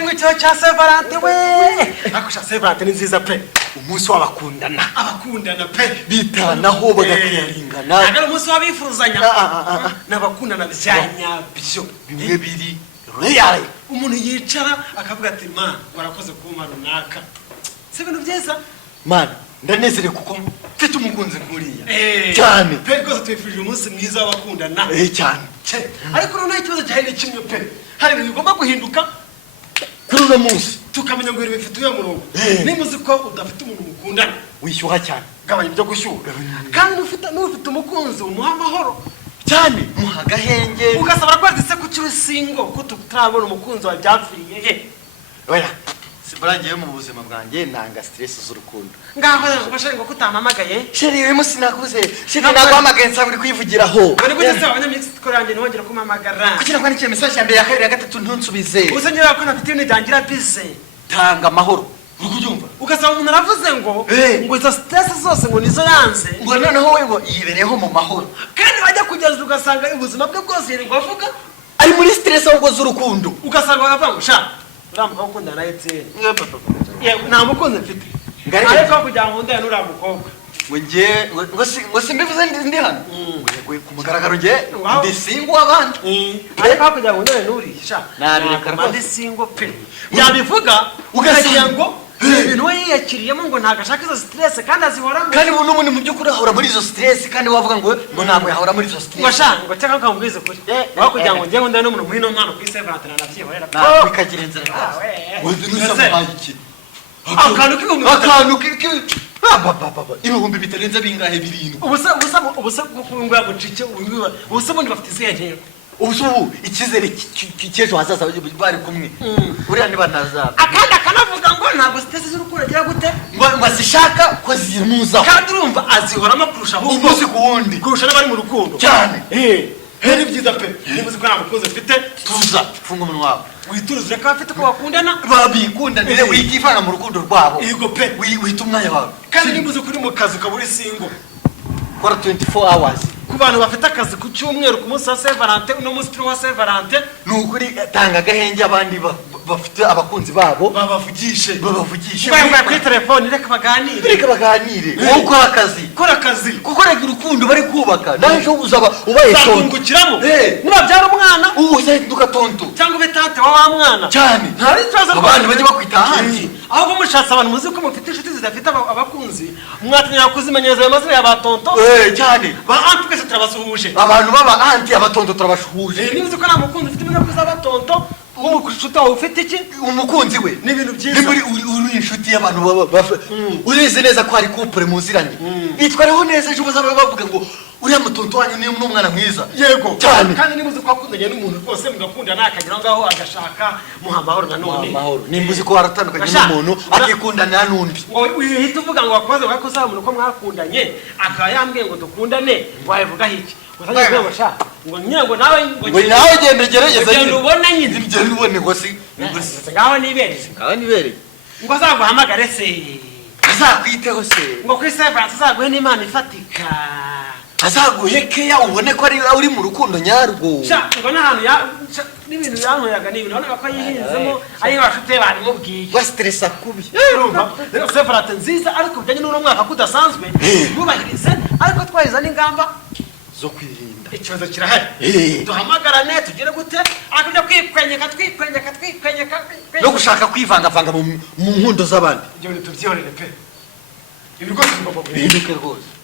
Mwicyo cha Severante we. Akusha Severante ni nziza pe. Umunsi w'abakundana. Abakundana pe. Bitanaho bagakiyaringana. Agara umunsi w'abifuzanya. N'abakundana byanya byo. Bimwe biri real. Umuntu yicara akavuga ati man warakoze kuma runaka. Se bintu byiza. Man ndanezere kuko mfite umukunzi nkuriya. Cyane. Pe rwose twifurije umunsi mwiza w'abakundana. Cyane. Ariko rero ikibazo cyane kimwe pe. Hari ibintu bigomba guhinduka. Kuri uno munsi tukamenya ngo bifite uyu murongo nimuzi ko udafite umuntu mukundana wishyuha cyane gabanya ibyo gushyuha kandi ufite umukunzi umuha amahoro cyane muha gahenge ugasabara kwanditse ku cyusingo ko tutarabona umukunzi wa byapfiriye he oya sibarangiye mu buzima bwanjye nanga stress z'urukundo ngaho bashaka ngo kutamamagaye sheri uyu munsi nakuze sheri naguhamagaye nsaburi kwivugiraho bari gute se abanyamix tkorange ntongera kumamagara kugira ngo nikiye message ya mbere ya kabiri ya gatatu ntunsubize usenyera ko nafite ibintu byangira bise tanga amahoro urukubyumva ugasaba umuntu aravuze ngo izo stress zose ngo nizo yanze ngo noneho wewe yibereho mu mahoro kandi bajya kugeza ugasanga ubuzima bwe bwose yiri ngovuga ari muri stress ahubwo z'urukundo ugasanga bagavuga ngo sha uramuka ukunda na Etienne nta mukunzi mfite ariko kugira ngo ndaya nura mukobwa ngo simbivuze ndi hano ku mugaragaro nge ndi single abandi ariko kugira ngo ndaya nuri sha nabireka ndi single pe yabivuga ugagira ngo ibintu we yiyakiriyemo ngo ntago ashaka izo stress kandi azihoramo kandi ubu n'umuntu mu by'ukuri ahora muri izo stress kandi wavuga ngo ntabwo yahora muri izo stress washaka ngo cyangwa ukamubwiza kuri aho kugira ngo njye ngo ndane n'umuntu muri no mwana ku Severante nanabyihorera bikagira inzira wowe nusamaye iki akantu ibihumbi bitarenze bingahe birindwi ubusa ngo yagucike ubusa bundi bafite izihe ntego ubu icyizere cy'ejo hazaza bari kumwe uriya niba ntazaba akandi akanavuga ngo ntabwo stress z'urukundo agira gute ngo azishaka ko zimuzaho kandi urumva azihoramo kurusha ahubwo umunsi ku wundi kurusha n'abari mu rukundo cyane ni byiza pe nimuzi ko nta mukunzi ufite tuza funga umunwa wawe wituruzire ko afite ko bakundana babikundanire wikivana mu rukundo rwabo yego pe wihita umwanya wawe kandi nimuzi kuri mu kazi ukaburi single kora 24 hours ku bantu bafite akazi ku cyumweru ku munsi wa Severante no munsi wa Severante nukuri tanga gahenge abandi bafite abakunzi babo babavugishe baya kuri telefone reka baganire wowe ukora akazi kukorega urukundo bari kubaka naje uzaba ubaye tonto niba byara umwana uzahinduka tonto cyangwa betante wa mwana cyane ntari cyaza abantu bajye bakwita hanze aho mushatse abantu muzi ko mufite inshuti zidafite abakunzi mwatinya kuzimenyereza ayo mazina y'abatonto cyane ba anti twese turabasuhuje abantu baba anti abatonto turabashuhuje niba uzi ko nta mukunzi ufite ibintu by'abatonto umukushuta ufite iki umukunzi we ni ibintu byiza ni muri uri inshuti y'abantu urize neza ko ari couple muziranye bitwareho neza ejo bazaba bavuga ngo uriya mutonto wanyu ni umwana mwiza yego cyane kandi nimuzi ko akundanye n'umuntu rwose mugakunda nakagira ngaho agashaka muha amahoro nanone nimbuzi ko waratandukanye n'umuntu akikundana n'undi uhita uvuga ngo wakoze wakoze umuntu ko mwakundanye akaba yambwiye ngo dukundane wabivuga iki uzanye ngo sha ngo nyango nawe gende gerageza genda ubona nyine genda ubone ngo si ngaho nibereye ngo azaguhamagare se azakwiteho se ngo kuri Severance azaguhe n'Imana ifatika azaguhekeya ubone ko ari uri mu rukundo nyarwo sha ngo nahantu n'ibintu yankoyaga n'ibintu none ko yihinzemo ari bashute bari mubwiye wa stress akubi urumva Severance nziza ariko bijanye n'uno mwaka kudasanzwe yubahirize ariko twahiza n'ingamba zo kwirinda ikibazo kirahari duhamagarane tugire gute akujya kwikwenyeka no gushaka kwivangavanga mu nkundo z'abandi ibyo bintu tubyiyorere pe ibi rwose ngomba guhinduka rwose